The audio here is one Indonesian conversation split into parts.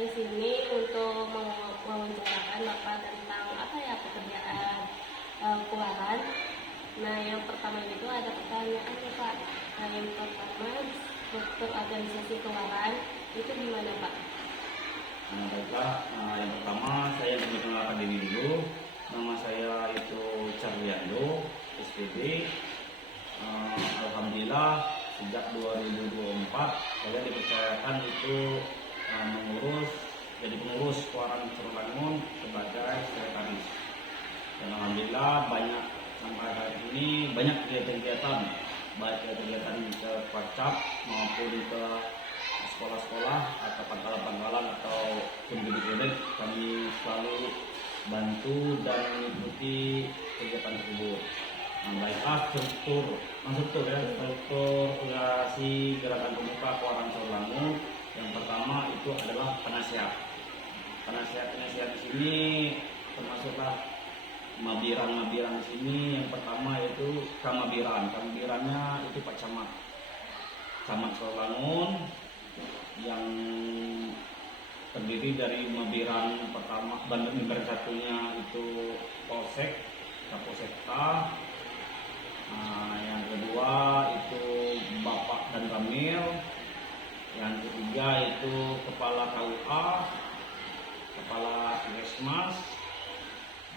di sini untuk mewawancarakan Bapak tentang pekerjaan keluaran. Nah, yang pertama itu ada pertanyaan ya Pak. Nah, yang pertama, struktur organisasi keluaran itu gimana Pak? Baiklah, yang pertama saya memperkenalkan diri dulu. Nama saya itu Charliando, SPB. Alhamdulillah sejak 2024 saya dipercayakan itu jadi pengurus Keluaran Cerulangun sebagai sekretaris. Dan alhamdulillah sampai hari ini banyak kegiatan, baik kegiatan ke Pacap maupun ke sekolah-sekolah atau pangkalan-pangkalan atau pendidik-pendidik, kami selalu bantu dan mengikuti kegiatan tersebut. Baiklah, struktur organisasi Gerakan Pemuka Keluaran Cerulangun. Yang pertama itu adalah penasihat. Penasihat di sini termasuklah mabiran di sini. Yang pertama itu kamabirannya itu Pak Camat Cerulangun, yang terdiri dari mabiran pertama, mabiran satunya itu Polsek, Kapolsekta. Yang kedua itu Bapak dan Ramil. Yang ketiga itu Kepala KUA, Kepala Resmas,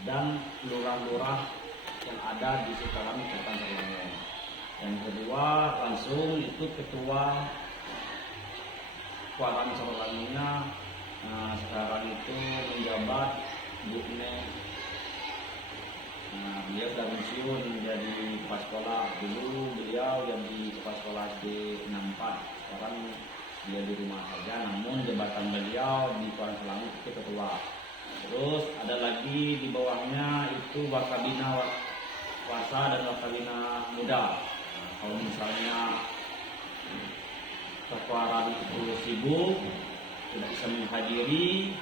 dan lurah-lurah yang ada di sekitaran Kecamatan Cerulangun. Yang kedua langsung itu Ketua Keluaran Cerulangunnya sekarang itu menjabat Bu Ne. Dia sudah pensiun menjadi kepala sekolah. Dulu beliau yang di kepala sekolah SD 64. Sekarang dia di rumah saja, namun jabatan beliau di Keluaran Cerulangun itu ketua. Terus ada lagi di bawahnya itu Wakabina Wasa dan Wakabina Muda. Kalau misalnya Keluaran itu sibuk, tidak bisa menghadiri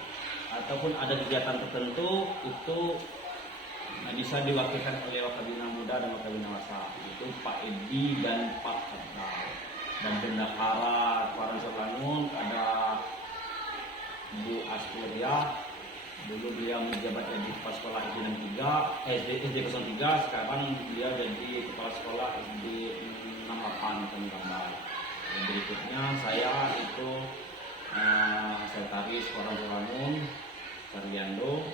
ataupun ada kegiatan tertentu, itu bisa diwakilkan oleh Wakabina Muda dan Wakabina Wasa. Itu Pak Edi dan Pak Fadal. Dan bendahara Keluaran Cerulangun ada Bu Asturia. Dulu dia menjabat di kepala sekolah SD 03, sekarang dia jadi kepala sekolah SD 68 Tenggambar. Dan berikutnya saya itu sekretaris Keluaran Cerulangun, Charliando.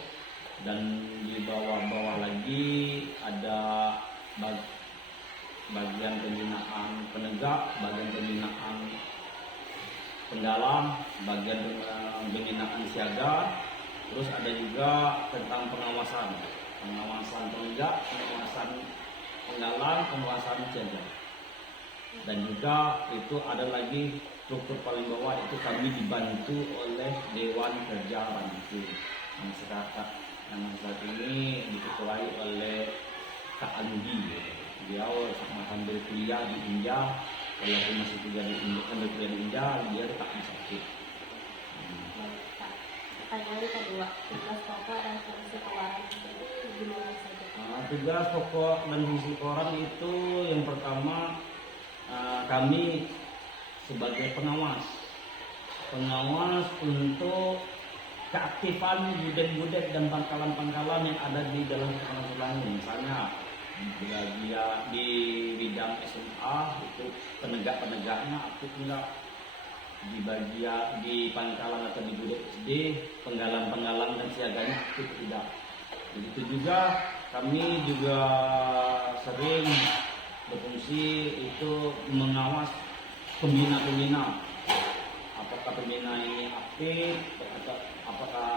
Dan di bawah lagi ada bagian pembinaan penegak, bagian pembinaan pendalam, bagian pembinaan siaga. Terus ada juga tentang pengawasan penegak, pengawasan pendalam, pengawasan siaga. Dan juga itu ada lagi struktur paling bawah, itu kami dibantu oleh Dewan Kerja Rancu yang saat ini diketuai oleh Kak Aludi. Beliau sambil kuliah di India, walaupun masih kuliah di India, dia tetap sakit. Pertanyaan kedua, tugas pokok dan fungsi keluaran itu gimana saja? Tugas pokok dan fungsi keluaran itu yang pertama, kami sebagai pengawas untuk keaktifan budet-budet dan pangkalan-pangkalan yang ada di dalam Keluaran Cerulangun. Misalnya dia di bidang SMA itu penegak-penegaknya aktif enggak, di bagian di pangkalan atau di budet SD penggalan-penggalan dan siaganya aktif tidak. Begitu juga kami juga sering berfungsi itu mengawas pembina-pembina, apakah pembina ini aktif, apakah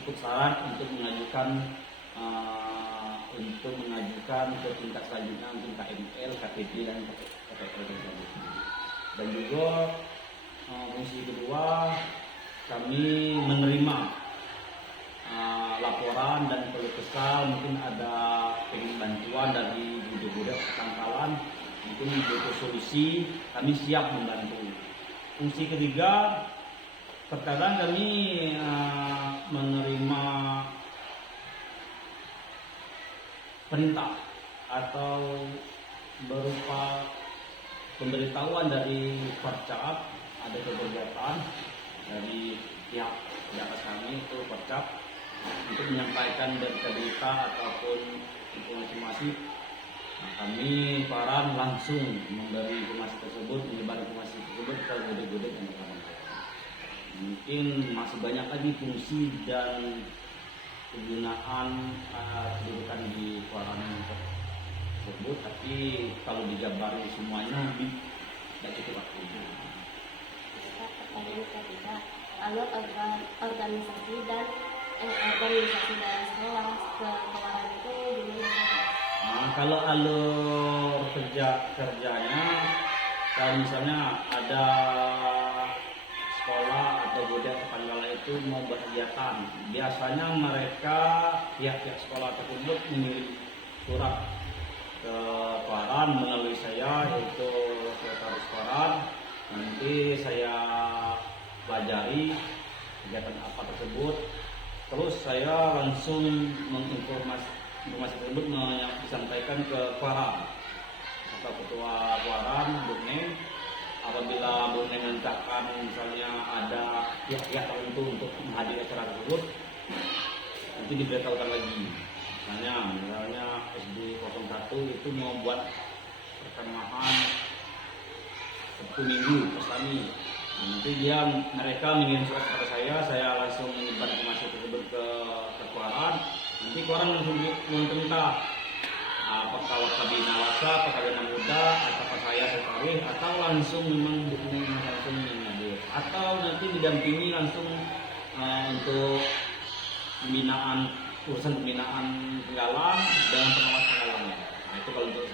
cukup syarat untuk mengajukan ke tingkat selanjutnya untuk KML, KTP dan KPL selanjutnya. Dan juga fungsi kedua, kami menerima laporan dan keluh kesah, mungkin ada pengen bantuan dari budak-budak pangkalan, mungkin butuh solusi, kami siap membantu. Fungsi ketiga, terkadang kami menerima perintah atau berupa pemberitahuan dari Percap ada kegiatan dari pihak di atas kami itu percap untuk menyampaikan berita ataupun informasi. Nah, kami Paran langsung memberi informasi tersebut, menyebar informasi tersebut ke gudeg-gudeg yang berada. Mungkin masih banyak lagi fungsi dan kegunaan kedudukan di Paran tersebut, tapi kalau dijabarin semuanya tidak cukup waktu. Pertanyaan ketiga, alur organisasi dari sekolah ke Kewaran itu gimana? Nah, kalau alur kerjanya, kalau misalnya ada sekolah atau gudeg Panggala itu mau berkegiatan, biasanya mereka pihak sekolah tersebut mengirim surat ke Paran melalui saya, yaitu sekretaris Paran. Nanti saya pelajari kegiatan apa tersebut, terus saya langsung informasi tersebut disampaikan ke Paran atau ketua Paran, Bu Neng. Apabila Bu Neng menentukan misalnya ada pihak-pihak tertentu untuk menghadiri acara tersebut, nanti diberitahukan lagi. Misalnya SD 01 itu mau buat pertengahan Sabtu Minggu pas kami. Nanti mereka mengirim surat kepada saya langsung menyebar informasi tersebut ke Paran. Nanti Paran langsung minta apakah Wakabina Wasa, apakah Bina Muda, apakah saya sekretaris, atau langsung memang langsung mengadir, atau nanti didampingi langsung untuk urusan pembinaan penggalan dengan pengawas penggalannya. Nah, itu kalau untuk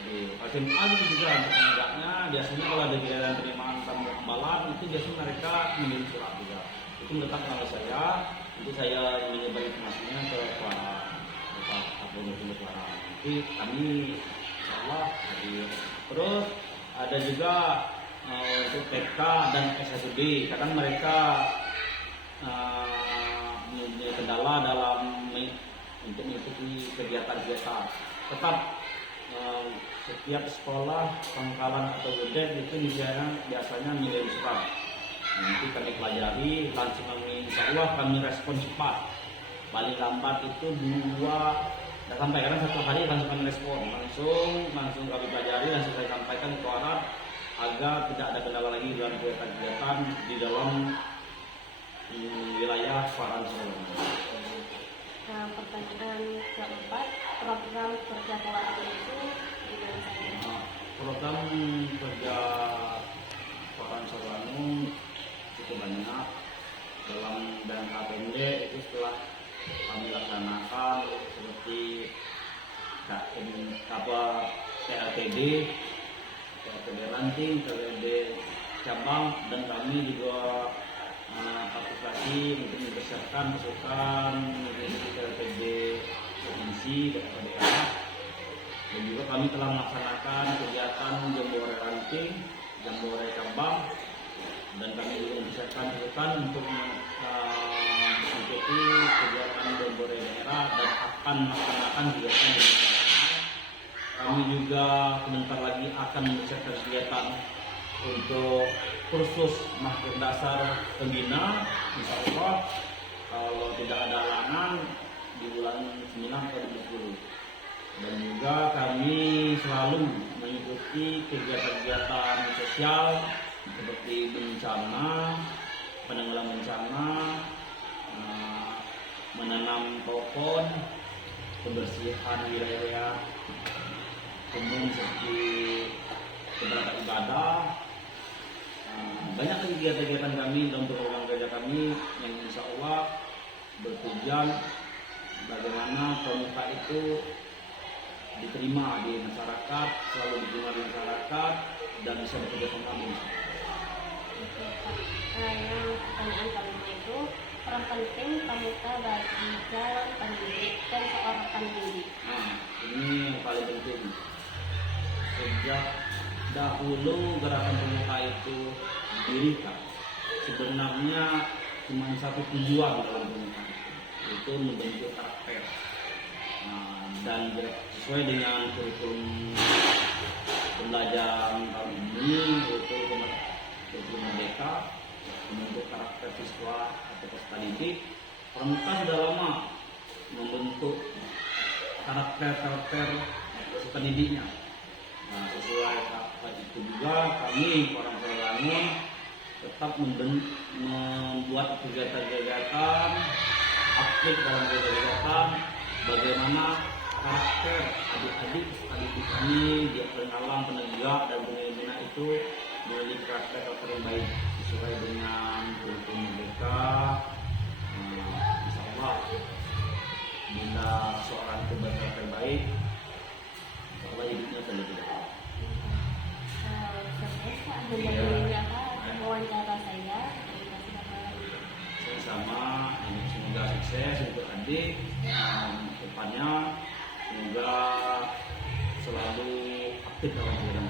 SMA itu juga untuk penegaknya, biasanya kalau ada kegiatan penerimaan tamu pembalan itu biasanya mereka mengirim surat juga. Itu menetap nama saya, itu saya menyebar informasinya ke Pak Suara. Nanti kami insyaallah hadir. Terus ada juga untuk TK dan SSB, kadang mereka mempunyai kendala dalam untuk mengikuti kegiatan-kegiatan. Tetap setiap sekolah, pangkalan atau gudeg itu biasanya mengirim surat. Nanti kami pelajari, langsung insyaallah kami respon cepat. Paling lambat itu 2 sampai karena 1 hari langsung kami respon, langsung kami pelajari, langsung saya sampaikan ke orang agar tidak ada kendala lagi dalam kegiatan di dalam wilayah Paran Solo. Nah, pertanyaan keempat, program kerja Kewaran itu gimana saja? Program kerja Paran Solo cukup banyak dalam jangka pendek. Itu setelah kami laksanakan seperti TLTD ranting, TLTD cabang, dan kami juga partisipasi untuk mempersiapkan pasukan mengikuti TLTD provinsi dan daerah. Dan juga kami telah melaksanakan kegiatan jambore ranting, jambore cabang, dan kami juga mempersiapkan pasukan untuk mengikuti kegiatan jambore daerah dan akan melaksanakan kegiatan di daerah. Kami juga sebentar lagi akan mempersiapkan kegiatan untuk kursus master dasar pembina, insya Allah kalau tidak ada halangan di bulan 9 atau 10. Dan juga kami selalu mengikuti kegiatan-kegiatan sosial seperti bencana, penanggulangan bencana, menanam pohon, kebersihan wilayah umum seperti beberapa ibadah. Banyak kegiatan-kegiatan kami dalam program kerja kami yang insya Allah bertujuan bagaimana pramuka itu diterima di masyarakat, selalu diterima di masyarakat, dan bisa bekerja sama dengan Yang pertanyaan kelima itu, peran penting pramuka bagi jalan pendidikan seorang pendidik. Ini yang paling penting. Sejak dahulu gerakan pramuka itu didirikan, sebenarnya cuma satu tujuan dalam pramuka, yaitu membentuk karakter. Dan sesuai dengan kurikulum pembelajaran tahun ini, yaitu kurikulum Merdeka, membentuk karakter siswa siswa atau peserta didik, Pramuka sudah lama membentuk karakter peserta didiknya. Nah, sesuai itu juga kami orang Langun tetap membuat kegiatan-kegiatan aktif dalam kegiatan bagaimana karakter adik-adik peserta didik kami di alam penegak dan pembina itu memiliki karakter yang baik sesuai dengan kurikulum mereka. Insya Allah bila seorang itu berkarakter baik, insya Allah hidupnya akan lebih baik. Wawancara saya, terima kasih. Sama ini semoga sukses untuk adik depannya, semoga selalu aktif dalam kegiatan